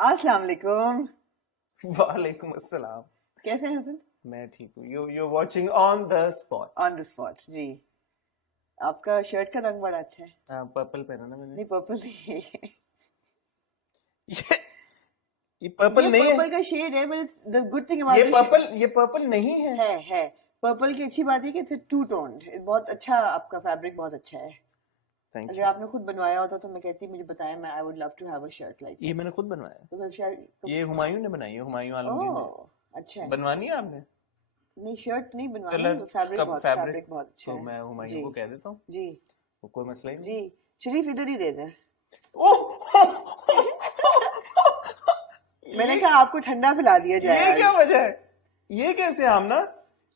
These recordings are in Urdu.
السلام علیکم. وعلیکم السلام. کیسے ہیں حسن؟ میں ٹھیک ہوں. You watching on the spot. On the spot. جی آپ کا شرٹ کا رنگ بڑا اچھا ہے. پرپل پہنا نا میں نے. نہیں پرپل نہیں, یہ پرپل نہیں ہے. پرپل کا شیڈ ہے, but the good thing about یہ پرپل نہیں ہے پرپل کی اچھی بات ہے کہ اٹس ٹو ٹونڈ. بہت اچھا آپ کا فیبرک بہت اچھا ہے. اگر آپ نے خود بنوایا ہوتا تو میں کہتی مجھے بتائیں, میں I would love to have a shirt like. یہ میں نے خود بنوایا. تو پھر یہ ہمایوں نے بنائی ہے, ہمایوں عالمگیر نے. اچھا بنوانی ہے آپ نے؟ نہیں شرٹ نہیں بنوانی, فیبرک بہت اچھا ہے. تو میں ہمایوں کو کہہ دیتا ہوں. جی کوئی مسئلہ نہیں. جی شریف ادھر ہی دے دیں. میں نے کہا آپ کو ٹھنڈا پلا دیا جائے. یہ کیا وجہ ہے؟ یہ کیسے آمنا؟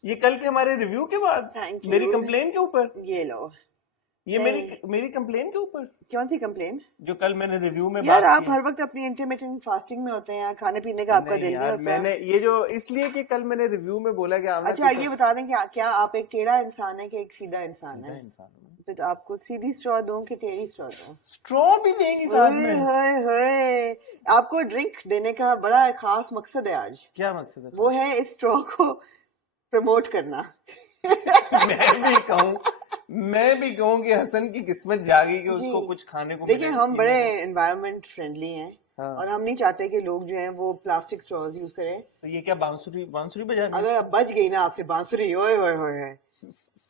یہ کل کے ہمارے ریویو کے بعد میری کمپلین کے اوپر. یہ لو, یہ میری کمپلین کے اوپر. کون سی کمپلین؟ جو کل میں نے ریویو میں یار آپ ہر وقت اپنی انٹرمیٹنٹ فاسٹنگ میں ہوتے ہیں, کھانے پینے کا آپ کا دل نہیں ہوتا. میں نے یہ جو اس لیے کہ کل میں نے ریویو میں بولا کہ اچھا یہ بتا دیں کہ کیا آپ ایک ٹیڑھا انسان ہے کہ ایک سیدھا انسان ہے؟ پھر آپ کو سیدھی اسٹرا دوں کہ ٹیڑھی اسٹرا دوں؟ اسٹرا بھی دیں گی ساتھ میں. ہوئے آپ کو ڈرنک دینے کا بڑا خاص مقصد ہے آج. کیا مقصد ہے؟ وہ ہے اس اسٹرا کو پروموٹ کرنا. میں بھی کہوں کہ حسن کی قسمت جاگی کہ اس کو کچھ کھانے کو. دیکھیں ہم بڑے انوائرمنٹ فرینڈلی ہیں اور ہم نہیں چاہتے کہ لوگ جو ہیں وہ پلاسٹک اسٹراز یوز کریں. تو یہ کیا بانسری بجانا؟ اگر بچ گئی نا آپ سے بانسری, ہوئے ہوئے ہوئے,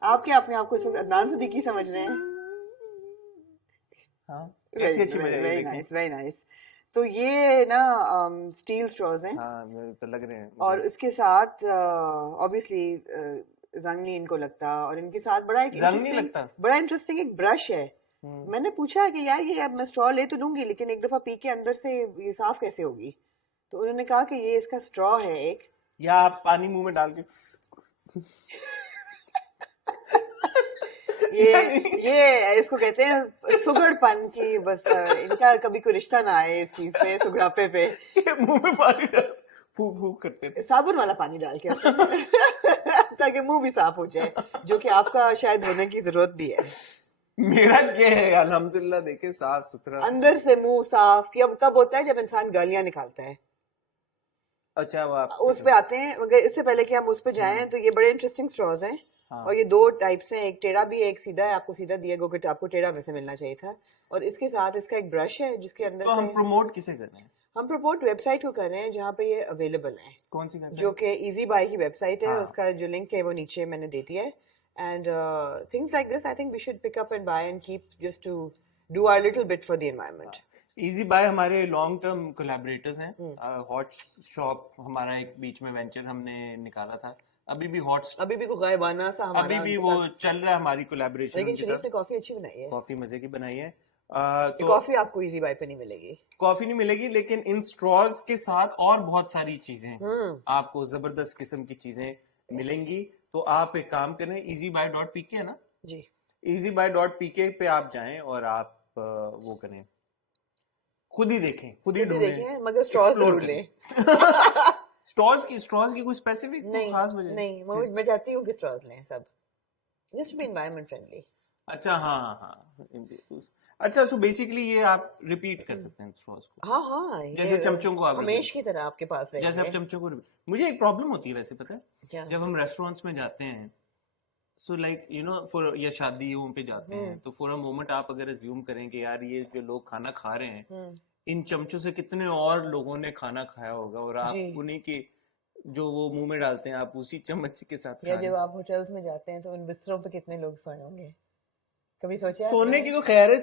آپ کیا اپنے آپ کو عدنان صدیقی سمجھ رہے ہیں؟ Very nice very nice. تو یہ نا اسٹیل اسٹراز ہیں تو لگ رہے ہیں, اور اس کے ساتھ obviously زنگ نہیں ان کو لگتا, اور ان کے ساتھ بڑا انٹرسٹنگ ایک برش ہے. میں نے پوچھا کہ یار یہ اب میں اسٹرا لے تو لوں گی لیکن ایک دفعہ پی کے اندر سے یہ صاف کیسے ہوگی؟ تو انہوں نے کہا کہ یہ اس کا اسٹرا ہے ایک, یا آپ پانی منہ میں ڈال کے یہ اس کو کہتے ہیں سگڑ پن کی. بس ان کا کبھی کوئی رشتہ نہ آئے اس چیز پہ, سگڑاپے پہ. منہ میں پانی ڈال پھوک پھوک کرتے ہیں, صابن والا پانی ڈال کے تاکہ منہ بھی صاف ہو جائے, جو کہ آپ کا شاید ہونے کی ضرورت بھی ہے. میرا کیا ہے الحمدللہ, دیکھیں صاف ستھرا اندر سے منہ صاف. کب ہوتا ہے؟ جب انسان گالیاں نکالتا ہے. اچھا اس پہ آتے ہیں. مگر اس سے پہلے کہ ہم اس پہ جائیں تو یہ بڑے انٹرسٹنگ اسٹراز ہیں, اور یہ دو ٹائپس ہیں, ایک ٹیڑھا بھی ہے ایک سیدھا ہے. آپ کو سیدھا دیا گو کہ آپ کو ٹیڑھا میں سے ملنا چاہیے تھا. اور اس کے ساتھ اس کا ایک برش ہے جس کے اندر سے ہم پروموٹ کسے کر رہے ہیں؟ ہم پروموٹ ویب سائٹ کو کر رہے ہیں جہاں پہ یہ اویلیبل ہے. کون سی؟ جو کہ ایزی بائی کی ویب سائٹ ہے. اس کا جو لنک ہے وہ نیچے میں نے دے دیا ہے. And things like this I think we should pick up and buy and keep just to do our little bit for the environment. Easy Buy ہمارے لانگ ٹرم کولیبریٹرز ہیں. ہاٹ شاپ ہمارا ایک بیچ میں وینچر ہم نے نکالا تھا, ابھی بھی کوئی غائبانہ سا ہمارا ابھی بھی وہ چل رہا ہے ہماری کولیبریشن. لیکن شریف نے کافی اچھی بنائی ہے, کافی مزے کی بنائی ہے. کافی آپ کو ایزی بائی پہ نہیں ملے گی, کافی نہیں ملے گی, لیکن ان اسٹراز کے ساتھ اور بہت ساری چیزیں آپ کو زبردست قسم کی چیزیں ملیں گی. تو آپ ایک کام کریں, ایزی بائی ڈاٹ پی کے ہے نا جی, ایزی بائی ڈاٹ پی کے پہ آپ جائیں اور آپ وہ کریں, خود ہی دیکھیں, خود ہی ڈھونڈیں, مگر اسٹراز ضرور لیں. اسٹراز کی کوئی اسپیسیفک خاص وجہ نہیں, میں چاہتی ہوں کہ اسٹراز لیں سب, جسٹ بی انوائرمنٹ فرینڈلی. اچھا ہاں اچھا. سو بیسیکلی یہ آپ ریپیٹ کر سکتے ہیں اسٹراز کو. ہاں جیسے چمچوں کو آپ ہمیش کی طرح آپ کے پاس رہے, جیسے آپ چمچوں کو. مجھے ایک پرابلم ہوتی ہے ویسے, پتہ ہے جب ہم ریسٹورینٹس میں جاتے ہیں, سو لائک یو نو یا شادیوں پہ جاتے ہیں, تو فور اے مومنٹ آپ اگر ازیوم کریں کہ یار یہ جو لوگ کھانا کھا رہے ہیں ان چمچوں سے کتنے اور لوگوں نے کھانا کھایا ہوگا, اور آپ انہیں کی جو وہ منہ میں ڈالتے ہیں آپ اسی چمچ کے ساتھ. یا جب آپ ہوٹلز میں جاتے ہیں تو ان بستروں پہ کتنے لوگ سوئے ہوں گے, کبھی سوچا؟ سونے کی تو خیر ہے.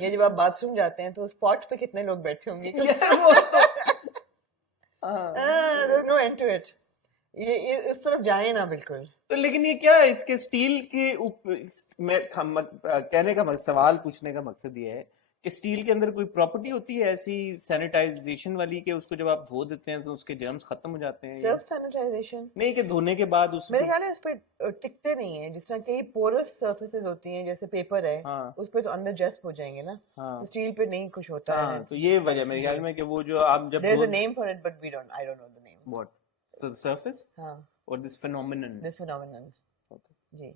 یا جب آپ باتھ روم جاتے ہیں تو اس پاٹ پہ کتنے لوگ بیٹھے ہوں گے. نو اینڈ ٹو اٹ, یہ اس طرف جائیں نا بالکل. تو لیکن یہ کیا ہے اس کے اسٹیل کے میں کہنے کا سوال پوچھنے کا مقصد یہ ہے کہ اسٹیل کے اندر کوئی پراپرٹی ہوتی ہے ایسی سینیٹائزیشن والی کہ اس کو جب آپ دھو دیتے ہیں تو اس کے جرمز ختم ہو جاتے ہیں؟ سیلف سینیٹائزیشن نہیں کہ دھونے کے بعد اس میرے خیال ہے اس پہ ٹکتے نہیں ہیں, جس طرح کئی پورس سرفیسز ہوتی ہیں جیسے پیپر ہے, اس پہ تو اندر جسپ ہو جائیں گے نا, اسٹیل پہ نہیں کچھ ہوتا ہے. تو یہ وجہ میرے خیال میں کہ وہ جو آپ جب there is a name for it but I don't know the name. What? So the surface? Or this phenomenon? This phenomenon. جی,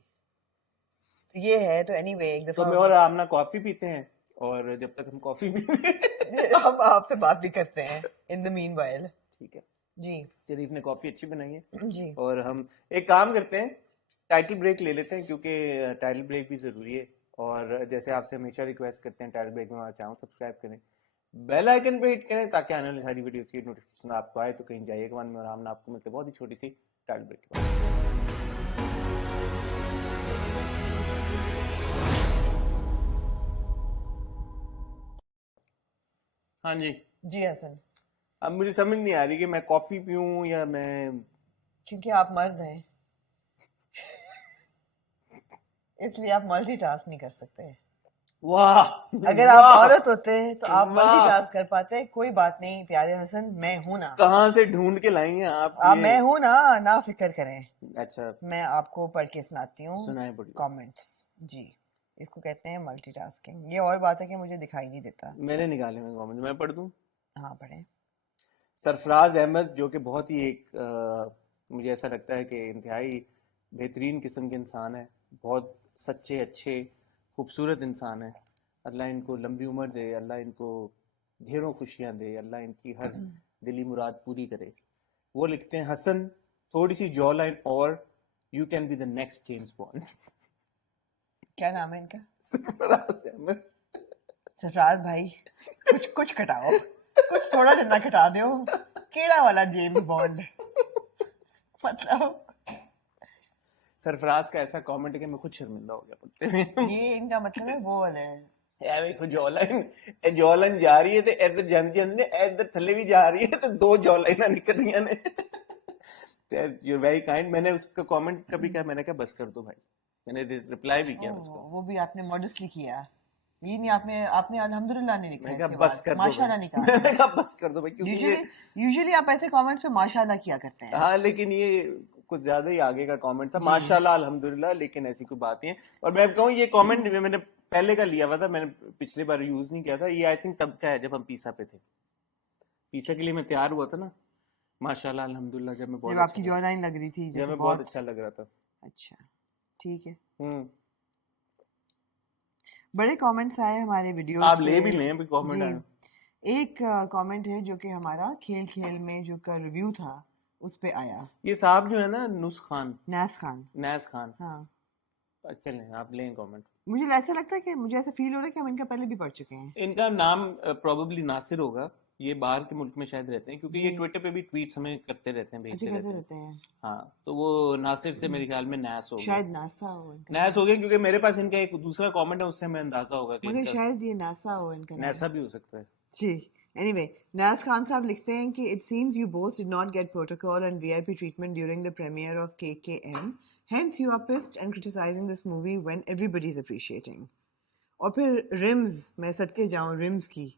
تو یہ ہے. تو اینی وے ایک دفعہ تو میں اور آمنا کافی پیتے ہیں اور جب تک ہم کافی بھی ہم آپ سے بات بھی کرتے ہیں ان دا مین وائل. ٹھیک ہے جی شریف نے کافی اچھی بنائی ہے. جی اور ہم ایک کام کرتے ہیں, ٹائٹل بریک لے لیتے ہیں, کیونکہ ٹائٹل بریک بھی ضروری ہے. اور جیسے آپ سے ہمیشہ ریکویسٹ کرتے ہیں, ٹائٹل بریک میں ہمارا چینل سبسکرائب کریں, بیل آئکن پہ ہٹ کریں تاکہ آنے والی ساری ویڈیوز کی نوٹیفکیشن آپ کو آئے. تو کہیں جائیے گا میں اور ہم آپ کو ملتے بہت ہی چھوٹی سی ٹائٹل بریک کے بعد. ہاں جی جی حسن, اب مجھے سمجھ نہیں آ رہی کہ میں کافی پیوں یا میں, کیونکہ آپ مرد ہیں اس لیے آپ ملٹی ٹاسک نہیں کر سکتے. واہ اگر آپ عورت ہوتے تو آپ ملٹی ٹاسک کر پاتے. کوئی بات نہیں پیارے حسن, میں ہوں نا. کہاں سے ڈھونڈ کے لائیں گے آپ میں ہوں نا فکر کریں. اچھا میں آپ کو پڑھ کے سناتی ہوں سنائیں بڑی کامنٹس. جی اس کو کہتے ہیں ملٹی ٹاسکنگ. یہ اور بات ہے کہ مجھے دکھائی نہیں دیتا. میں نے نکالے ہوئے کامنٹ, میں پڑھ دوں. ہاں پڑھیں. سرفراز احمد جو کہ بہت ہی ایک مجھے ایسا لگتا ہے کہ انتہائی بہترین قسم کے انسان ہے, بہت سچے اچھے خوبصورت انسان ہے. اللہ ان کو لمبی عمر دے, اللہ ان کو ڈھیروں خوشیاں دے, اللہ ان کی ہر دلی مراد پوری کرے. وہ لکھتے ہیں, حسن تھوڑی سی جو لائن اور you can be the next James Bond. کیا نام ہے ان کا؟ سرفراز احمد. سرفراز بھائی کچھ کٹاؤ, کچھ تھوڑا جتنا کٹا دیو. کیڑا والا جیمز بانڈ مطلب سرفراز کا ایسا کامنٹ ہے کہ میں خود شرمندہ ہو گیا پڑھتے ہوئے. یہ ان کا مطلب ہے وہ والا ہے جولن جا رہی ہے تو ادھر جاندی جاندی ادھر تھلے بھی جا رہی ہے تو دو جولائناں نکل رہی ہیں. You very kind. میں نے اس کا کامنٹ کبھی کہا, میں نے کہا بس کر دو بھائی. میں نے ریپلائی بھی کیا اس کو. وہ بھی آپ نے ماڈسٹلی کیا. یہ نہیں آپ نے الحمدللہ نہیں لکھا. میں نے اس کہا کے بس بعد کر دو ماشاءاللہ بھائی. نہیں کہا. میں نے کہا بس کر دو بھائی, کیونکہ یہ یوزلی آپ ایسے کامنٹس پہ ماشاءاللہ کیا کرتے ہیں. ہاں لیکن یہ کچھ زیادہ ہی آگے کا کامنٹ تھا. ماشاءاللہ الحمدللہ, لیکن ایسی کوئی بات نہیں ہے. اور میں کہوں یہ کامنٹ میں نے پہلے کا لیا ہوا تھا, میں نے پچھلی بار یوز نہیں کیا تھا. یہ آئی تھنک تب کا ہے جب ہم پیسا پہ تھے. پیسا کے لیے میں تیار ہوا تھا نا, ماشاءاللہ الحمدللہ, جب میں بہت آپ کی جو لائن لگ رہی تھی جب میں بہت اچھا لگ رہا تھا. اچھا ٹھیک ہے. بڑے کامنٹس آئے ہمارے ویڈیوز آپ لے بھی لیں ابھی کامنٹ آئے. ایک کامنٹ ہے جو کہ ہمارا کھیل کھیل میں جو کا ریویو تھا اس پہ آیا. یہ صاحب جو ہے نا نیس خان, ہاں چلیں آپ لیں کامنٹ. مجھے ایسا لگتا ہے کہ مجھے ایسا فیل ہو رہا ہے کہ ہم ان کا پہلے بھی پڑھ چکے ہیں. ان کا نام پروبیبلی ناصر ہوگا. یہ باہر کے ملک میں شاید رہتے ہیں, کیونکہ یہ ٹویٹر پہ بھی ٹویٹس ہمیں کرتے رہتے ہیں, بھیجتے رہتے ہیں. ہاں تو وہ ناصر سے میرے خیال میں نیس ہو گیا, شاید ناسا ہو نیس ہو گیا, کیونکہ میرے پاس ان کا ایک دوسرا کامنٹ ہے, اس سے ہمیں اندازہ ہوگا کہ مگر شاید یہ ناسا ہو ان کا. نیسا بھی ہو سکتا ہے. جی anyway, نیاز خان صاحب لکھتے ہیں کہ it seems you both did not get protocol and VIP treatment during the premiere of KKM. Hence you are pissed and criticizing this movie when everybody is appreciating. اور پھر ریمز, میں صدقے جاؤں ریمز کی,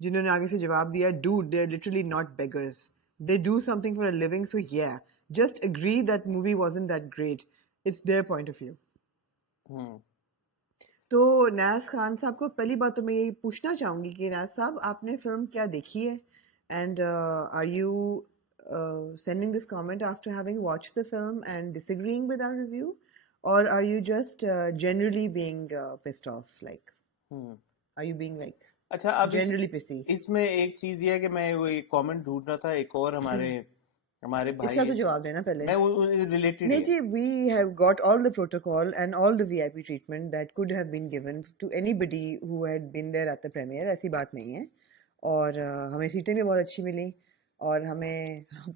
جنہوں نے آگے سے جواب دیا, dude they're literally not beggars. They do something for a living, so yeah, just agree that movie wasn't that great. It's their point of view. تو نیاز خان صاحب کو پہلی بات تو میں یہ پوچھنا چاہوں گی کہ نیاز صاحب آپ نے فلم کیا دیکھی ہے, and are you sending this comment after having watched the film and disagreeing with our review, or are you just generally being pissed off, like are you being like اچھا اب generally pissy? اس میں ایک چیز یہ ہے کہ میں وہ ایک کامنٹ ڈھونڈ رہا تھا, ایک اور ہمارے بھائی, اس کا تو جواب دینا پہلے. میں ریلیٹڈ نہیں جی, we have got all the protocol and all the VIP treatment that could have been given to anybody who had been there at the premiere. ایسی بات نہیں ہے. اور ہمیں سیٹیں بھی بہت اچھی ملی, اور ہمیں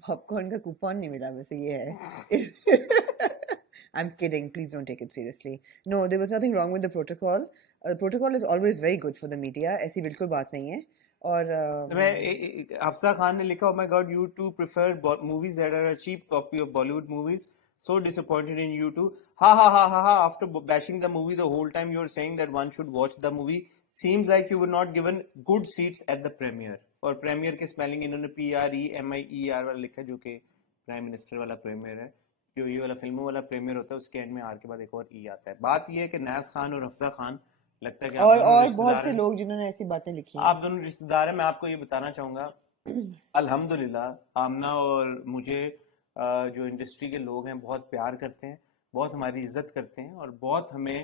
پاپ کارن کا کوپن نہیں ملا. ویسے یہ ہے I'm kidding, please don't take it seriously. No, there was nothing wrong with the protocol. The protocol is always very good for the media. ایسی بالکل بات نہیں ہے. اور حفصہ خان نے لکھا, oh my god, you two prefer movies that are a cheap copy of Bollywood movies. So disappointed in you two. Ha ha ha ha ha. After bashing the movie the whole time, you're saying that one should watch the movie. Seems like you were not given good seats at the premiere. اور پریمیئر کے اسپیلنگ انہوں نے PREMIER والا لکھا, جو کہ پرائم منسٹر والا پریمیئر ہے. جو یہ والا فلموں والا پریمیئر ہوتا ہے, اس کے اینڈ میں آر کے بعد ایک اور ای آتا ہے. بات یہ ہے کہ نیاز خان اور حفصہ خان لگتا ہے کہ اور بہت سے لوگ جنہوں نے ایسی باتیں لکھی ہیں, آپ دونوں رشتہ دار ہیں. میں آپ کو یہ بتانا چاہوں گا, الحمدللہ آمنہ اور مجھے جو انڈسٹری کے لوگ ہیں بہت پیار کرتے ہیں, بہت ہماری عزت کرتے ہیں, اور بہت ہمیں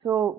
so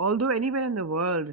Although anywhere in the world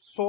100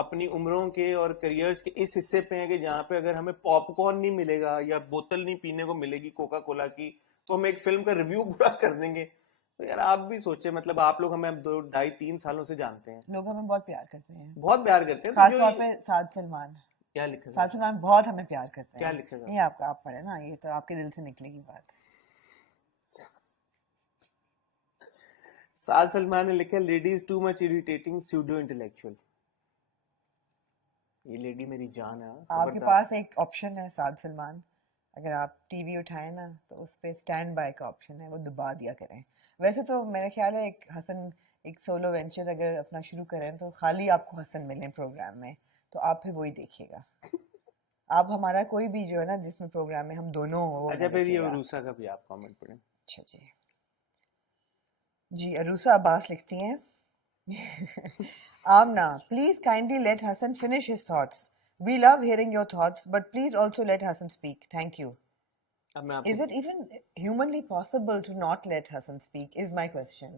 اپنی عمروں کے اور کریئرز کے اس حصے پہ ہیں کہ جہاں پہ اگر ہمیں پاپ کارن نہیں ملے گا یا بوتل نہیں پینے کو ملے گی کوکا کولا کی تو ہم ایک فلم کا ریویو پورا کر دیں گے. تو یار آپ بھی سوچیں, مطلب آپ لوگ ہمیں 2-2.5-3 سالوں سے جانتے ہیں, لوگ ہمیں بہت پیار کرتے ہیں, بہت پیار کرتے ہیں, خاص طور پہ سعد سلمان. کیا لکھا سعد سلمان بہت ہمیں پیار کرتے ہیں. کیا لکھا گا یہ آپ پڑھیں نا, یہ تو آپ کے دل سے نکلے گی بات. سعد سلمان نے لکھا ladies too much irritating pseudo intellectual. یہ لیڈی میری جان ہے. آپ کے پاس ایک آپشن ہے سعد سلمان, اگر آپ ٹی وی اٹھائیں نا تو اس پہ اسٹینڈ بائی کا آپشن ہے, وہ دبا دیا کریں. ویسے تو میرا خیال ہے ایک سولو وینچر اگر اپنا شروع کریں تو خالی آپ کو حسن ملیں پروگرام میں, تو آپ پھر وہی دیکھیے گا. آپ ہمارا کوئی بھی جو ہے نا جس میں پروگرام میں ہم دونوں ہو. اچھا پھر یہ عروسہ کا بھی آپ کامنٹ پڑھیں. اچھا جی عروسہ عباس لکھتی ہیں Amna please kindly let Hassan finish his thoughts. We love hearing your thoughts, but please also let Hassan speak. Thank you. Is it even humanly possible to not let Hassan speak is my question.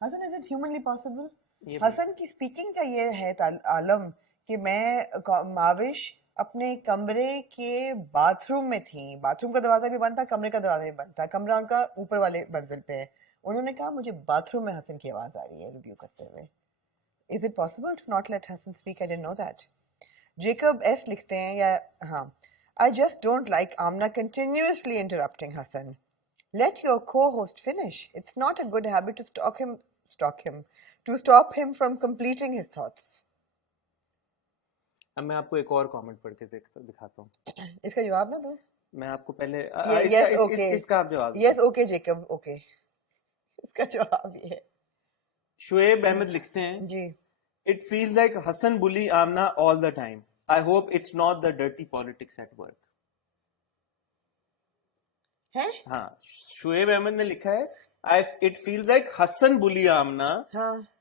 Hassan, is it humanly possible? Hassan کی speaking کا یہ ہے عالم کہ میں ماوش اپنے کمرے کے باتھ روم میں تھی, باتھ روم کا دروازہ بھی بند تھا, کمرے کا دروازہ بھی بند تھا, کمرہ ان کا اوپر والے منزل پہ ہے. انہوں نے کہا مجھے باتھ روم میں حسن کی آواز آ رہی ہے ریویو کرتے ہوئے. Is it possible to not let Hassan speak? I didn't know that. Jacob S لکھتے ہیں یا ہاں I just don't like Amna continuously interrupting Hassan. Let your co-host finish. It's not a good habit to stop him from completing his thoughts. اب میں آپ کو ایک اور کامنٹ پڑھ کے دکھاتا ہوں. اس کا جواب نہ دو, میں آپ کو پہلے اس کا آپ جواب. Yes, okay Jacob, okay. اس کا جواب یہ ہے. شعیب احمد لکھتے ہیں جی It feels like Hassan bully Amna all the time. I hope it's not the dirty politics at work. ہے ہاں شعیب احمد نے لکھا ہے It feels like Hassan bully Amna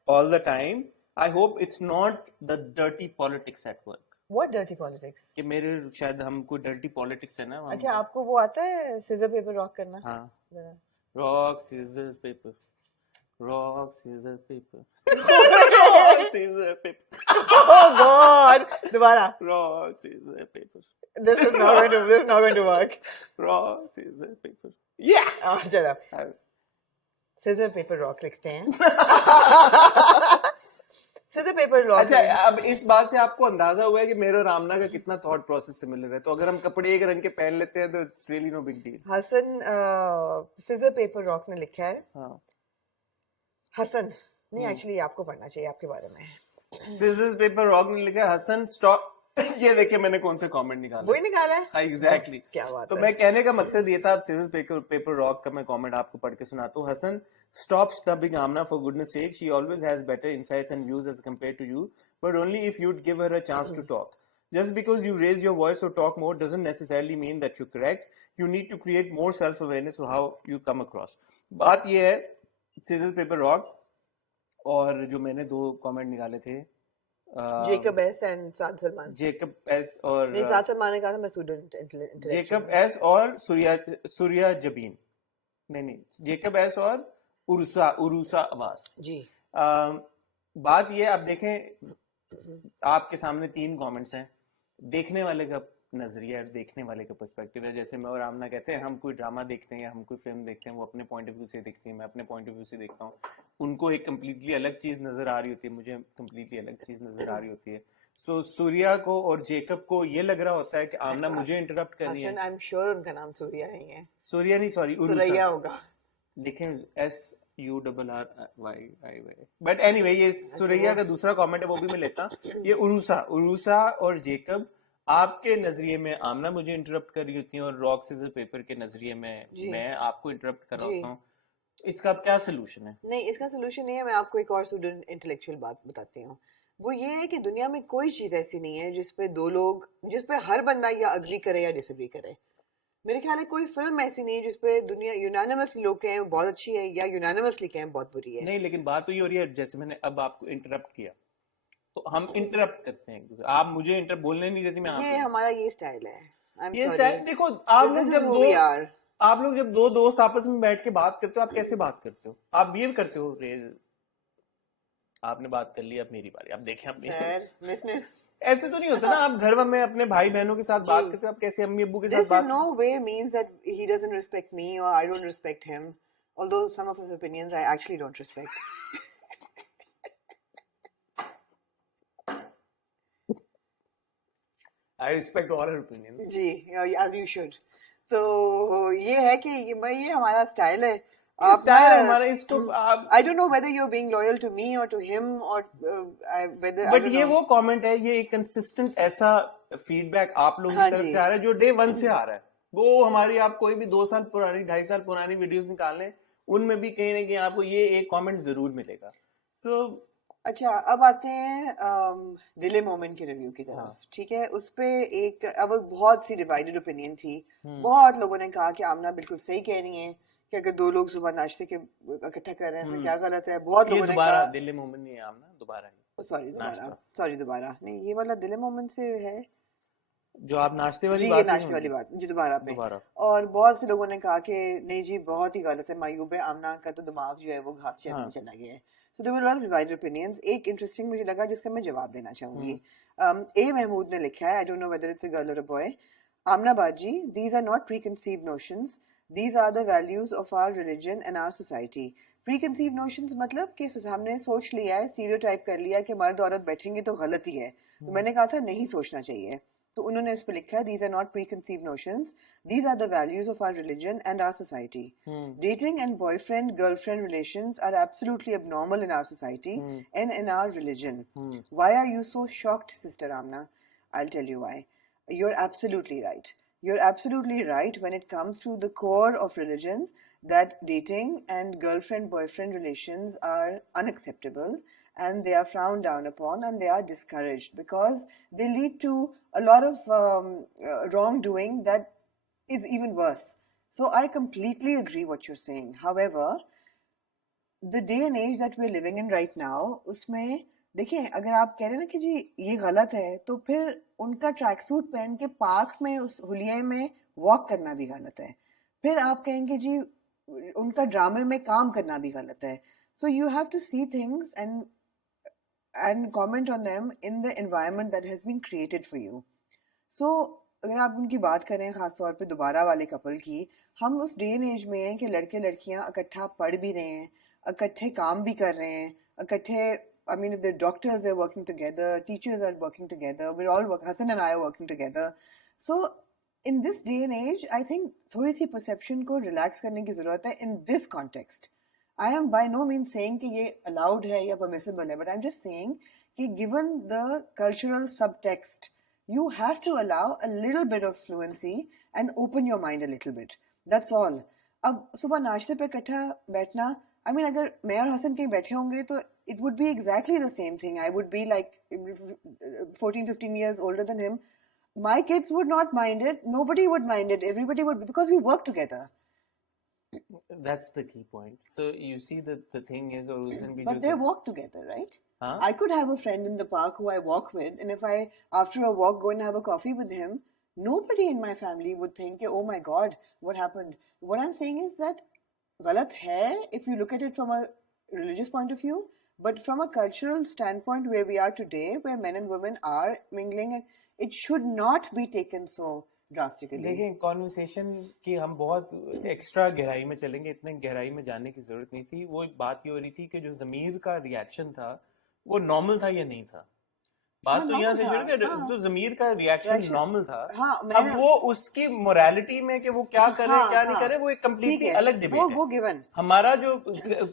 all the time. I hope it's not the dirty politics at work. What dirty politics? کہ میرے شاید ہم کو ڈرٹی پالیٹکس ہے نا. اچھا آپ کو وہ آتا ہے سیزر پیپر راک کرنا؟ ہاں rock scissors paper rock scissors paper rock scissors paper oh god dobara rock scissors paper this is not going to work rock scissors paper yeah chalo scissor paper rock likhte hain scissor paper rock. اچھا اب اس بات سے آپ کو اندازہ ہوا ہے کہ میرے اور آمنہ کا کتنا تھاٹ پروسیس سملر ہے. تو اگر ہم کپڑے ایک رنگ کے پہن لیتے ہیں تو it's really no big deal. Hasan scissor paper rock نے لکھا ہے. ہاں حسن نہیں ایکچولی آپ کو پڑھنا چاہیے آپ کے بارے میں. scissors paper rock نے لکھا حسن اسٹاپ. یہ دیکھیں میں نے کون سے کامنٹ نکالا, وہی نکالا ہے ایگزیکٹلی. کیا بات تو میں کہنے کا مقصد یہ تھا, scissors paper rock کا میں کامنٹ آپ کو پڑھ کے سناتا ہوں. حسن stop snubbing Amna for goodness sake. She always has better insights and views as compared to you, but only if you'd give her a chance to talk. Just because you raise your voice or talk more doesn't necessarily mean that you're correct. You need to create more self-awareness of how you come across. بات یہ ہے scissors paper rock اور جو میں نے 2 کامنٹ نکالے تھے Jacob S and Saad Salman. Jacob S اور نہیں سعد سلمان نے کہا تھا میں اسٹوڈنٹ. جیکب ایس اور سوریا جبین نہیں جیکب ایس اور عروسہ عباس. جی بات یہ اب دیکھیں آپ کے سامنے 3 کامنٹس ہیں. دیکھنے والے کا نظریہ, دیکھنے والے کا پرسپیکٹیو ہے. جیسے میں اور آمنہ کہتے ہیں ہم کوئی ڈرامہ دیکھتے ہیں, ہم کوئی فلم دیکھتے ہیں, وہ اپنے پوائنٹ آف ویو سے دیکھتی ہیں, میں اپنے پوائنٹ آف ویو سے دیکھتا ہوں. ان کو ایک کمپلیٹلی الگ چیز نظر آ رہی ہوتی ہے, مجھے کمپلیٹلی الگ چیز نظر آ رہی ہوتی ہے. سو سوریا کو اور جیکب کو یہ لگ رہا ہوتا ہے کہ آمنہ مجھے انٹرپٹ کر رہی ہے. آئی ایم شیور ان کا نام سوریا نہیں ہے. سوریا نہیں سوری سوریا ہوگا. دیکھیں SURRY بٹ اینی وے یہ سوریا کا دوسرا کامنٹ ہے وہ بھی میں لیتا ہوں. یہ عروسہ اور جیکب آپ کے نظریے میں آمنہ مجھے انٹرپٹ کر رہی ہوتی ہیں اور راک سیزر پیپر کے نظریے میں میں آپ کو انٹرپٹ کر رہا ہوتا ہوں. اس کا کیا سلوشن ہے؟ نہیں اس کا سلوشن نہیں ہے. میں آپ کو ایک اور اسٹوڈنٹ انٹلیکچوئل بات بتاتی ہوں. وہ یہ ہے کہ دنیا میں کوئی چیز ایسی نہیں ہے جس پہ ہر بندہ یا اگری کرے یا ڈس ایگری کرے. میرے خیال ہے کوئی فلم ایسی نہیں ہے جس پہ دنیا یونانیمسلی لوگ کہیں بہت اچھی ہے یا یونانیمسلی کہیں بہت بری ہے. نہیں لیکن بات تو یہ ہو رہی ہے جیسے میں نے اب آپ کو انٹرپٹ کیا تو ہم انٹرپٹ کرتے ہیں, آپ مجھے بولنے نہیں دیتی. میں یہ ہمارا یہ اسٹائل ہے. یہ اسٹائل دیکھو آپ لوگ جب 2 دوست آپس میں بیٹھ کے بات کرتے ہو آپ کیسے بات کرتے ہو؟ آپ یہ کرتے ہو آپ نے بات کر لی اب میری باری, آپ دیکھیں اپنی ایسے تو نہیں ہوتا نا, آپ گھر میں اپنے بھائی بہنوں کے ساتھ بات کرتے ہیں, آپ کیسے امی ابو کے ساتھ بات. This in no way means that he doesn't respect me or I don't respect him, although some of his opinions I actually don't respect. I respect all her opinions. G, as you should. تو یہ ہے کہ یہ ہمارا اسٹائل ہے. اسٹائل ہے ہمارا, اس کو I don't know whether you're being loyal to me or to him or whether. But یہ وہ کامنٹ ہے, یہ ایک کنسسٹنٹ ایسا فیڈ بیک آپ لوگوں کی طرف سے آ رہا ہے جو ڈے 1 سے آ رہا ہے. وہ ہماری, آپ کوئی بھی 2 سال پرانی 2.5 سال پرانی ویڈیوز نکال لیں, ان میں بھی کہیں نہ کہیں آپ کو یہ ایک کامنٹ ضرور ملے گا. سو اچھا, اب آتے ہیں دل مومن کے ریویو کی طرف. ٹھیک ہے, اس پہ ایک اب بہت سی ڈیوائیڈڈ اوپینین تھی. بہت لوگوں نے کہا کہ آمنہ بالکل صحیح کہہ رہی ہیں کہ اگر 2 لوگ صبح ناشتے کے اکٹھا کر رہے ہیں کیا غلط ہے. بہت لوگوں نے کہا دل مومن نہیں ہے آمنہ, دوبارہ دوبارہ نہیں, یہ والا دل مومن سے ہے جو آپ ناشتے والی بات, ناشتے والی بات جی دوبارہ پہ. اور بہت سے لوگوں نے کہا کہ نہیں جی بہت ہی غلط ہے, معیوب ہے, آمنہ کا تو دماغ جو ہے وہ گھاس چرنے چلا گیا ہے. So there were a lot of divided opinions. ایک انٹرسٹنگ مجھے لگا جس کا میں جواب دینا چاہوں گی. اے محمود نے لکھا ہے, I don't know whether it's a girl or a boy. Amna Baji, these are not preconceived notions. These are the values of our religion and our society. Preconceived notions مطلب کہ ہم نے سوچ لیا ہے, stereotype کر لیا کہ مرد عورت بیٹھیں گے تو غلط ہی ہے. تو میں نے کہا تھا نہیں سوچنا چاہیے. تو انہوں نے اس پہ لکھا ہے, these are not preconceived notions. These are the values of our religion and our society. Dating and boyfriend girlfriend relations are absolutely abnormal in our society and in our religion. Why are you so shocked, Sister Amna? I'll tell you why. You're absolutely right. You're absolutely right when it comes to the core of religion, that dating and girlfriend boyfriend relations are unacceptable and they are frowned down upon and they are discouraged because they lead to a lot of wrongdoing that is even worse. So I completely agree what you're saying. However, the day and age that we're living in right now, اس میں دیکھیں اگر آپ کہہ رہے ہیں نا کہ جی یہ غلط ہے, تو پھر ان کا ٹریک سوٹ پہن کے پارک میں اس حلیے میں واک کرنا بھی غلط ہے. پھر آپ کہیں گے جی ان کا ڈرامے میں کام کرنا بھی غلط ہے. So you have to see things and comment on them in the environment that has been created for you. So اگر آپ ان کی بات کریں خاص طور پہ دوبارہ والے کپل کی, ہم اس ڈے اینڈ ایج میں ہیں کہ لڑکے لڑکیاں اکٹھا پڑھ بھی رہے ہیں, اکٹھے کام بھی کر رہے ہیں, اکٹھے I mean if they're doctors they're working together, teachers are working together, we're all Hassan and I are working together. So in this day and age I think تھوڑی سی perception کو relax کرنے کی ضرورت ہے in this context. I am by no means saying کہ یہ allowed ہے یا permissible ہے, but I'm just saying کہ given the cultural subtext you have to allow a little bit of fluency and open your mind a little bit. That's all. اب صبح ناشتے پہ اکٹھا بیٹھنا, I mean اگر میں اور حسن کہیں بیٹھے ہوں گے تو it would be exactly the same thing. I would be like 14-15 years older than him. My kids would not mind it. Nobody would mind it. Everybody would, because we work together. That's the key point. So you see the thing is, but they walk together, right? I could have a friend in the park who I walk with, and if I after a walk go and have a coffee with him, nobody in my family would think, oh my god, what happened. What I'm saying is that galat hai if you look at it from a religious point of view, but from a cultural standpoint where we are today, where men and women are mingling, and it should not be taken so drastically. دیکھیں کانورسیشن کی ہم بہت ایکسٹرا گہرائی میں چلیں گے, اتنے گہرائی میں جانے کی ضرورت نہیں تھی. وہ بات یہ ہو رہی تھی کہ جو ضمیر کا ریئیکشن تھا وہ نارمل تھا یا نہیں تھا. بات تو یہاں سے شروع کہ جو ضمیر کا ریئیکشن نارمل تھا, اب وہ اس کی موریلٹی میں کہ وہ کیا کرے کیا نہیں کرے وہ ایک کمپلیٹلی الگ ڈیبیٹ ہے. ہمارا جو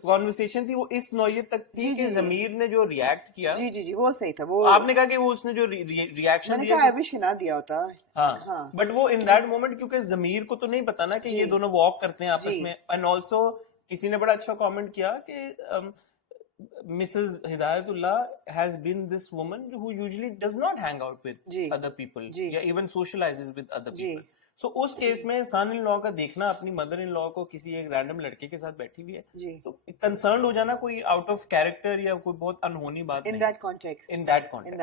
کانورسیشن تھی وہ اس نوعیت تک تھی کہ ضمیر نے جو ریئیکٹ کیا, جی وہ صحیح تھا. وہ آپ نے کہا کہ وہ اس نے جو ریئیکشن دیا ہوتا, ہاں بٹ وہ ان دیٹ مومنٹ کیونکہ ضمیر کو تو نہیں پتا نا کہ یہ دونوں واک کرتے ہیں آپس میں. اینڈ آلسو کسی نے بڑا اچھا کامنٹ کیا کہ Mrs. Hidayatullah has been this woman who usually does not hang out with other people یا even socializes with other people. So اس کیس میں son in law کا دیکھنا اپنی mother in law کو کسی ایک random لڑکے کے ساتھ بیٹھی ہوئی ہے تو کنسرنڈ ہو جانا کوئی آؤٹ آف کیریکٹر یا کوئی بہت انہونی بات نہیں. in that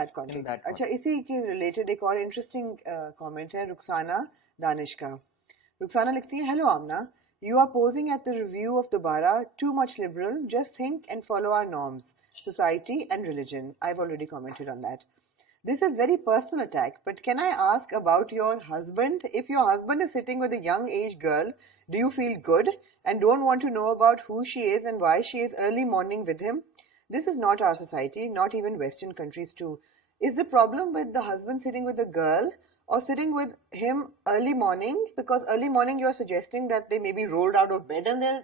context. اچھا اسی کے ریلیٹڈ ایک اور انٹرسٹنگ کامنٹ ہے رخسانہ دانش کا. رخسانہ لکھتی ہے, hello Amna, you are posing at the review of Dobara too much liberal. Just think and follow our norms, society and religion. I've already commented on that. This is very personal attack, but can I ask about your husband? If your husband is sitting with a young age girl, do you feel good and don't want to know about who she is and why she is early morning with him? This is not our society, not even Western countries too. Is the problem with the husband sitting with a girl or sitting with him early morning? Because early morning you are suggesting that they may be rolled out of bed and they're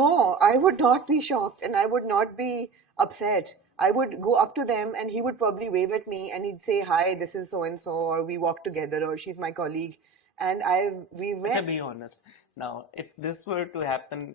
no, I would not be shocked and I would not be upset. I would go up to them and he would probably wave at me and he'd say, hi, this is so and so, or we walk together, or she's my colleague, and we met. To be honest, now if this were to happen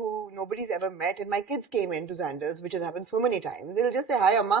who nobody's ever met and my kids came into Xander's, which has happened so many times, they'll just say hi Amma.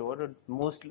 sure most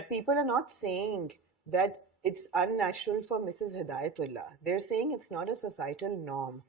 But people are not saying that it's unnatural for Mrs. Hidayatullah. They're saying it's not a societal norm.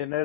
dinner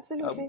Absolutely.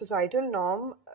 societal norm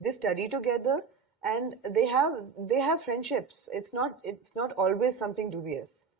They study together. And they have friendships. It's not always something dubious.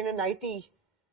in a nightie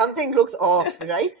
something looks off, right?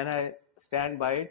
and I stand by it,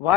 Why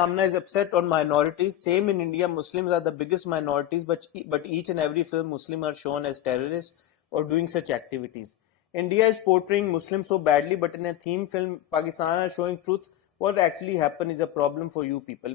Amna is upset on minorities. Same in India, Muslims are the biggest minorities, but each and every film Muslim are shown as terrorists or doing such activities. India is portraying Muslims so badly, but in a theme film, Pakistan are showing truth. What actually happened is a problem for you people.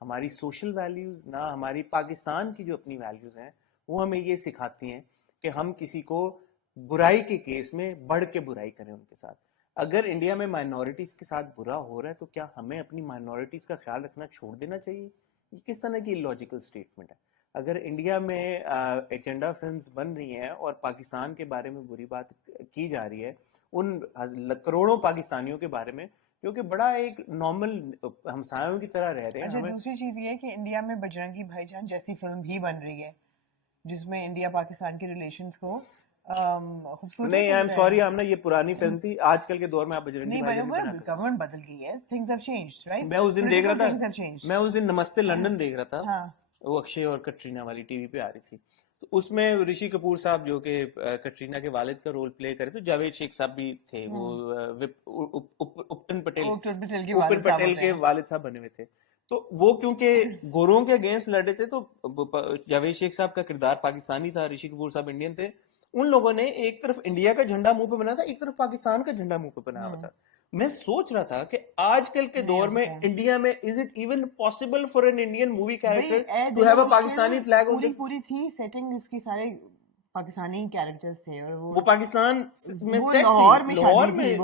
ہماری سوشل ویلیوز نہ ہماری پاکستان کی جو اپنی ویلیوز ہیں وہ ہمیں یہ سکھاتی ہیں کہ ہم کسی کو برائی کے کیس میں بڑھ کے برائی کریں ان کے ساتھ. اگر انڈیا میں مائنورٹیز کے ساتھ برا ہو رہا ہے تو کیا ہمیں اپنی مائنورٹیز کا خیال رکھنا چھوڑ دینا چاہیے؟ یہ کس طرح کی لاجیکل سٹیٹمنٹ ہے؟ اگر انڈیا میں ایجنڈا فلمز بن رہی ہیں اور پاکستان کے بارے میں بری بات کی جا رہی ہے ان کروڑوں پاکستانیوں کے بارے میں جو کہ بڑا ایک نارمل ہمسایوں کی طرح رہ رہے ہیں. اچھا دوسری چیز یہ ہے کہ انڈیا میں بجرنگی بھائی جان جیسی فلم بھی بن رہی ہے جس میں انڈیا پاکستان کے ریلیشنز کو خوبصورتی نہیں آئی ایم سوری آمنا یہ پرانی فلم تھی. آج کل کے دور میں آپ بجرنگی بھائی جان نہیں گورنمنٹ بدل گئی ہے تھنگز ہیو چینجڈ رائٹ. میں اس دن دیکھ رہا تھا میں اس دن نمستے لندن دیکھ رہا تھا وہ اکشے اور کٹرینہ والی ٹی وی پہ آ رہی تھی. تو اس میں رشی کپور صاحب جو کہ کٹرینہ کے والد کا رول پلے کرے تھے, جاوید شیخ صاحب بھی تھے, وہ اپن پٹیل کے والد صاحب بنے ہوئے تھے. تو وہ کیونکہ گوروں کے اگینسٹ لڑے تھے تو جاوید شیخ صاحب کا کردار پاکستانی تھا, رشی کپور صاحب انڈین تھے. ان لوگوں نے ایک طرف انڈیا کا جھنڈا منہ پہ بنا تھا, ایک طرف پاکستان کا جھنڈا منہ پہ بنا ہوا تھا. میں سوچ رہا تھا کہ آج کل کے دور میں انڈیا میں is it even possible for an Indian movie character to have a Pakistani flag? پوری تھی سیٹنگ اس کی سارے پاکستانی کیریکٹرز تھے اور وہ پاکستان میں لاہور میں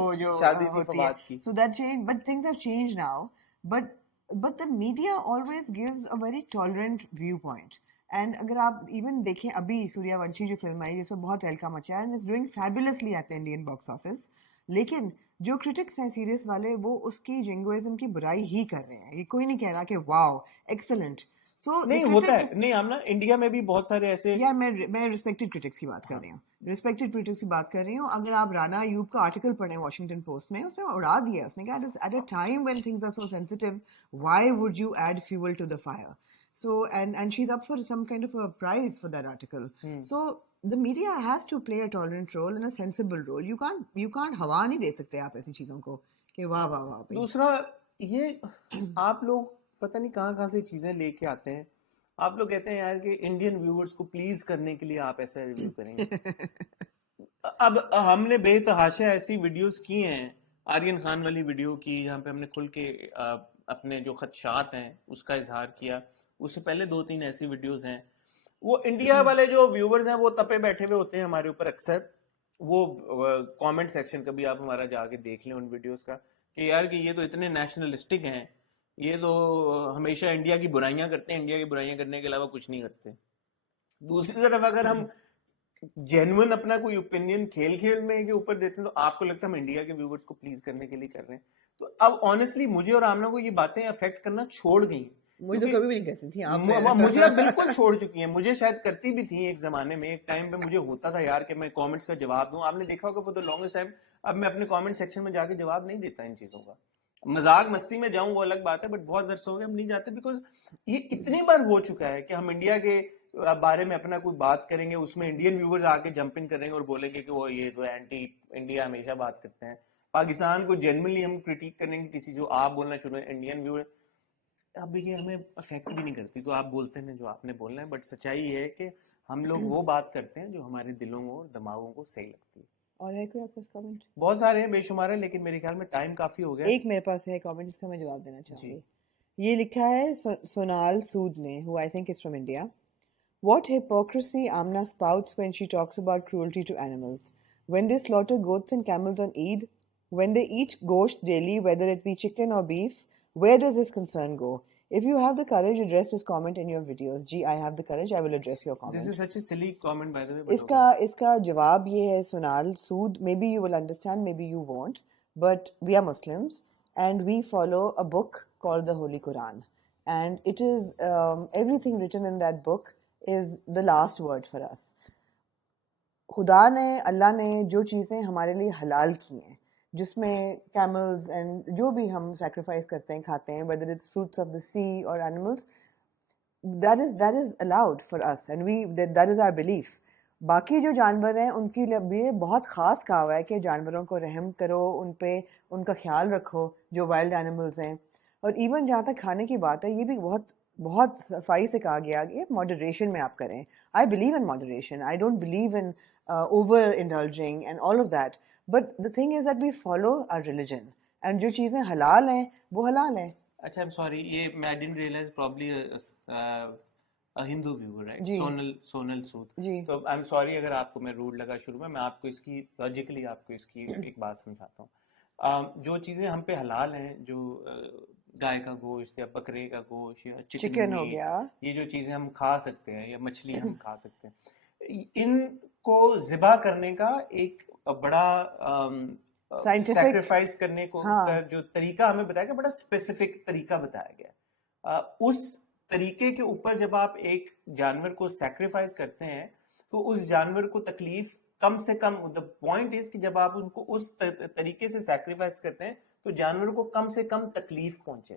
شادی تھی فواد کی. So that changed, but things have changed now. But the media always gives a very tolerant viewpoint. And اگر آپ ایون دیکھیں ابھی سوریا ونشی جو فلم آئی جس میں بہت تہلکا مچا ہے and is doing fabulously at the Indian box office, لیکن جو کرٹکس ہیں سیریس والے وہ اس کی جنگوئزم کی برائی ہی کر رہے ہیں. یہ کوئی نہیں کہہ رہا کہ واو ایکسلنٹ. نہیں ہوتا ہے, نہیں آمنا انڈیا میں بھی بہت سارے ایسے یار میں ریسپیکٹڈ کرٹکس کی بات کر رہی ہوں, ریسپیکٹڈ کرٹکس کی بات کر رہی ہوں. اگر آپ رانا ایوب کا آرٹیکل پڑھیں واشنگٹن پوسٹ میں, اس نے اڑا دیا. اس نے کہا at a time when things are so sensitive why would you add fuel to the fire. So and she's up for some kind of a prize for that article. So the media has to play a tolerant role and a sensible role. You can't ہوا نہیں دے سکتے آپ ایسی چیزوں کو کہ واہ واہ واہ. دوسرا یہ آپ لوگ پتہ نہیں کہاں سے چیزیں لے کے آتے ہیں. آپ لوگ کہتے ہیں یار کہ انڈین ویورز کو پلیز کرنے کے لیے آپ ایسا ریویو کریں گے. اب ہم نے بے تحاشا ایسی ویڈیوز کی ہیں, آرین خان والی ویڈیو کی جہاں پہ ہم نے کھل کے اپنے جو خدشات ہیں اس کا اظہار کیا. اس سے پہلے 2-3 ایسی ویڈیوز ہیں. وہ انڈیا والے جو ویورز ہیں وہ تپے بیٹھے ہوئے ہوتے ہیں ہمارے اوپر اکثر. وہ کامنٹ سیکشن کبھی آپ ہمارا جا کے دیکھ لیں ان ویڈیوز کا کہ یار کہ یہ تو اتنے نیشنلسٹک ہیں, یہ تو ہمیشہ انڈیا کی برائیاں کرتے ہیں, انڈیا کی برائیاں کرنے کے علاوہ کچھ نہیں کرتے. دوسری طرف اگر ہم جینوئن اپنا کوئی اوپینین کھیل میں کے اوپر دیتے ہیں تو آپ کو لگتا ہے ہم انڈیا کے ویورز کو پلیز کرنے کے لیے کر رہے ہیں. تو اب آنیسٹلی مجھے اور آمنا کو یہ باتیں افیکٹ کرنا چھوڑ گئی. مجھے تو کبھی بھی نہیں کرتی تھی, مجھے اب بالکل چھوڑ چکی ہیں. مجھے شاید کرتی بھی تھی ایک زمانے میں, ایک ٹائم پہ مجھے ہوتا تھا یار کہ میں کامنٹس کا جواب دوں. آپ نے دیکھا ہوگا فور دا لانگسٹ ٹائم اب میں اپنے کامنٹ سیکشن میں جا کے جواب نہیں دیتا ان چیزوں کا. مذاق مستی میں جاؤں وہ الگ بات ہے, بٹ بہت عرصہ ہو گیا ہم نہیں جاتے بیکاز یہ اتنی بار ہو چکا ہے کہ ہم انڈیا کے بارے میں اپنا کوئی بات کریں گے, اس میں انڈین ویورز آ کے جمپ ان کریں گے اور بولیں گے کہ وہ یہ تو اینٹی انڈیا ہمیشہ بات کرتے ہیں. پاکستان کو جنرلی ہم کرٹیک کریں گے کسی جو آپ بولنا شروع انڈین ویور, اب یہ ہمیں افیکٹ بھی نہیں کرتی. تو آپ بولتے ہیں جو آپ نے بولنا ہے, بٹ سچائی یہ ہے کہ ہم لوگ وہ بات کرتے ہیں جو ہمارے دلوں اور دماغوں کو صحیح لگتی ہے. اور ہے کوئی آپ کا کامنٹ؟ بہت سارے ہیں, بے شمار ہیں, لیکن میرے خیال میں ٹائم کافی ہو گیا. ایک میرے پاس ہے کامنٹ جس کا میں جواب دینا چاہوں گی. یہ لکھا ہے سونال سود نے, who I think is from India. What hypocrisy Amna spouts when she talks about cruelty to animals. When they slaughter goats and camels on Eid, when they eat gosht daily, whether it be chicken or beef, where does this concern go? If you have the courage, address this comment in your videos. Ji, I have the courage, I will address your comment. This is such a silly comment by the way. اس کا جواب یہ ہے سونال سود, maybe you will understand, maybe you won't, but we are Muslims and we follow a book called the Holy Quran, and it is everything written in that book is the last word for us. خدا نے, اللہ نے جو چیزیں ہمارے لیے حلال کی ہیں, جس میں کیملز اینڈ جو بھی ہم سیکریفائس کرتے ہیں کھاتے ہیں, whether it's fruits of the sea or animals, that is allowed for us and that is our belief. باقی جو جانور ہیں ان کے لیے بہت خاص کہا ہوا ہے کہ جانوروں کو رحم کرو, ان پہ ان کا خیال رکھو جو وائلڈ اینیملز ہیں. اور ایون جہاں تک کھانے کی بات ہے, یہ بھی بہت صفائی سے کہا گیا کہ ماڈریشن میں آپ کریں. I believe in moderation. I don't believe in over-indulging and all of that. But the thing is that we follow our religion. And جو چیزیں حلال ہیں وہ حلال ہیں. اچھا I'm sorry, یہ میں I didn't realize probably a Hindu viewer, right? جی سونل سود. جی تو I'm sorry اگر آپ کو میں روڈ لگا شروع میں آپ کو اس کی لاجیکلی آپ کو اس کی ایک بات سمجھاتا ہوں. جو چیزیں ہم پہ حلال ہیں, جو گائے کا گوشت یا بکرے کا گوشت یا چکن ہو میٹ, گیا, یہ جو چیزیں ہم کھا سکتے ہیں یا مچھلی ہم کھا سکتے ہیں, ان کو ذبح کرنے کا ایک بڑا سیکریفائس کرنے کو کا جو طریقہ ہمیں بتایا گیا, بڑا اسپیسیفک طریقہ بتایا گیا. اس طریقے کے اوپر جب آپ ایک جانور کو سیکریفائس کرتے ہیں تو اس جانور کو تکلیف کم سے کم, دا پوائنٹ از کہ جب آپ اس کو اس طریقے سے سیکریفائس کرتے ہیں تو جانور کو کم سے کم تکلیف پہنچے.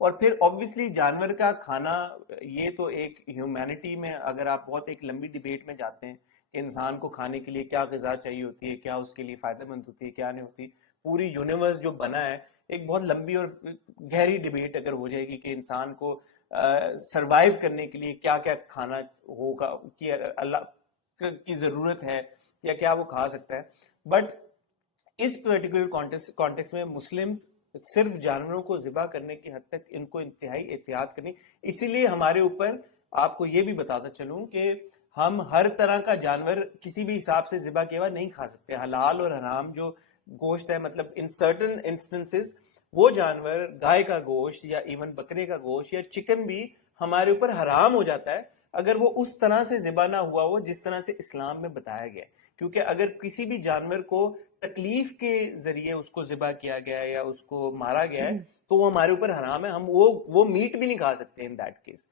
اور پھر obviously جانور کا کھانا, یہ تو ایک ہیومینٹی میں اگر آپ بہت ایک لمبی ڈیبیٹ میں جاتے ہیں کہ انسان کو کھانے کے لیے کیا غذا چاہیے ہوتی ہے, کیا اس کے لیے فائدہ مند ہوتی ہے, کیا نہیں ہوتی, پوری یونیورس جو بنا ہے ایک بہت لمبی اور گہری ڈیبیٹ اگر ہو جائے گی کہ انسان کو سروائیو کرنے کے لیے کیا کیا کھانا ہوگا, کہ اللہ کی ضرورت ہے یا کیا وہ کھا سکتا ہے. بٹ اس پرٹیکولر کانٹیکس میں مسلمز صرف جانوروں کو ذبح کرنے کی حد تک ان کو انتہائی احتیاط کرنی. اسی لیے ہمارے اوپر آپ کو یہ بھی بتاتا چلوں کہ ہم ہر طرح کا جانور کسی بھی حساب سے ذبح کیا ہوا نہیں کھا سکتے. حلال اور حرام جو گوشت ہے, مطلب ان سرٹن انسٹنسز وہ جانور, گائے کا گوشت یا ایون بکرے کا گوشت یا چکن بھی ہمارے اوپر حرام ہو جاتا ہے اگر وہ اس طرح سے ذبح نہ ہوا ہو جس طرح سے اسلام میں بتایا گیا ہے. کیونکہ اگر کسی بھی جانور کو تکلیف کے ذریعے اس کو ذبح کیا گیا ہے یا اس کو مارا گیا ہے تو وہ ہمارے اوپر حرام ہے, ہم وہ میٹ بھی نہیں کھا سکتے ان دیٹ کیس.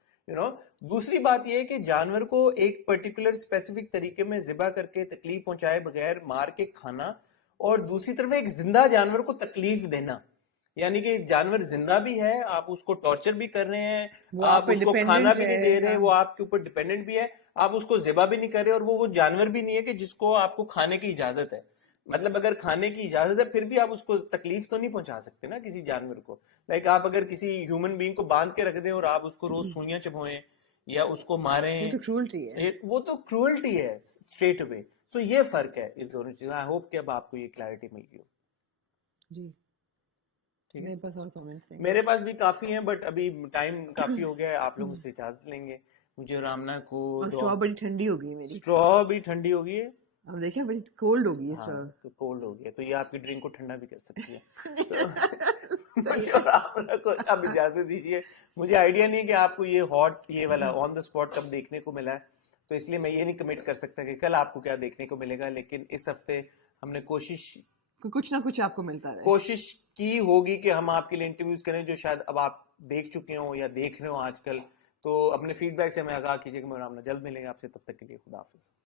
دوسری بات یہ ہے کہ جانور کو ایک پرٹیکولر اسپیسیفک طریقے میں ذبح کر کے تکلیف پہنچائے بغیر مار کے کھانا, اور دوسری طرف ایک زندہ جانور کو تکلیف دینا, یعنی کہ جانور زندہ بھی ہے, آپ اس کو ٹارچر بھی کر رہے ہیں, آپ اس کو کھانا بھی نہیں دے رہے, وہ آپ کے اوپر ڈیپینڈنٹ بھی ہے, آپ اس کو ذبح بھی نہیں کر رہے, اور وہ جانور بھی نہیں ہے کہ جس کو آپ کو کھانے کی اجازت ہے. مطلب اگر کھانے کی اجازت ہے پھر بھی آپ اس کو تکلیف تو نہیں پہنچا سکتے نا کسی جانور کو. لائک آپ اگر کسی ہیومن بینگ کو باندھ کے رکھ دیں اور آپ اس کو روز سوئیاں چبھوئیں یا اس کو ماریں, وہ تو کروئلٹی ہے اسٹریٹ اوے. سو یہ فرق ہے اس دونوں چیزوں. آئی ہوپ کہ اب آپ کو یہ کلیئرٹی مل گئی ہو. جی میرے پاس بھی کافی ہیں بٹ ابھی ٹائم کافی ہو گیا ہے, آپ لوگوں سے اجازت لیں گے. مجھے رامنا کو اسٹرا بڑی ٹھنڈی ہو گئی, میری اسٹرا بھی ٹھنڈی ہو گئی ہے, اب دیکھیں بڑی کولڈ ہو گئی ہے. ہاں کولڈ ہو گیا تو یہ آپ کی ڈرنک کو ٹھنڈا بھی کر سکتی ہے. مجھے رامنا کو اب اجازت دیجیے. مجھے آئیڈیا نہیں کہ آپ کو یہ ہاٹ یہ والا آن دا اسپاٹ کب دیکھنے کو ملا ہے, تو اس لیے میں یہ نہیں کمٹ کر سکتا کہ کل آپ کو کیا دیکھنے کو ملے گا. لیکن اس ہفتے ہم نے کچھ نہ کچھ آپ کو ملتا رہے, کوشش کی ہوگی کہ ہم آپ کے لیے انٹرویوز کریں جو شاید اب آپ دیکھ چکے ہوں یا دیکھ رہے ہوں آج کل. تو اپنے فیڈ بیک سے ہمیں آگاہ کیجیے کہ رامنا جلد ملیں گے آپ سے. تب تک کے لیے خدا حافظ.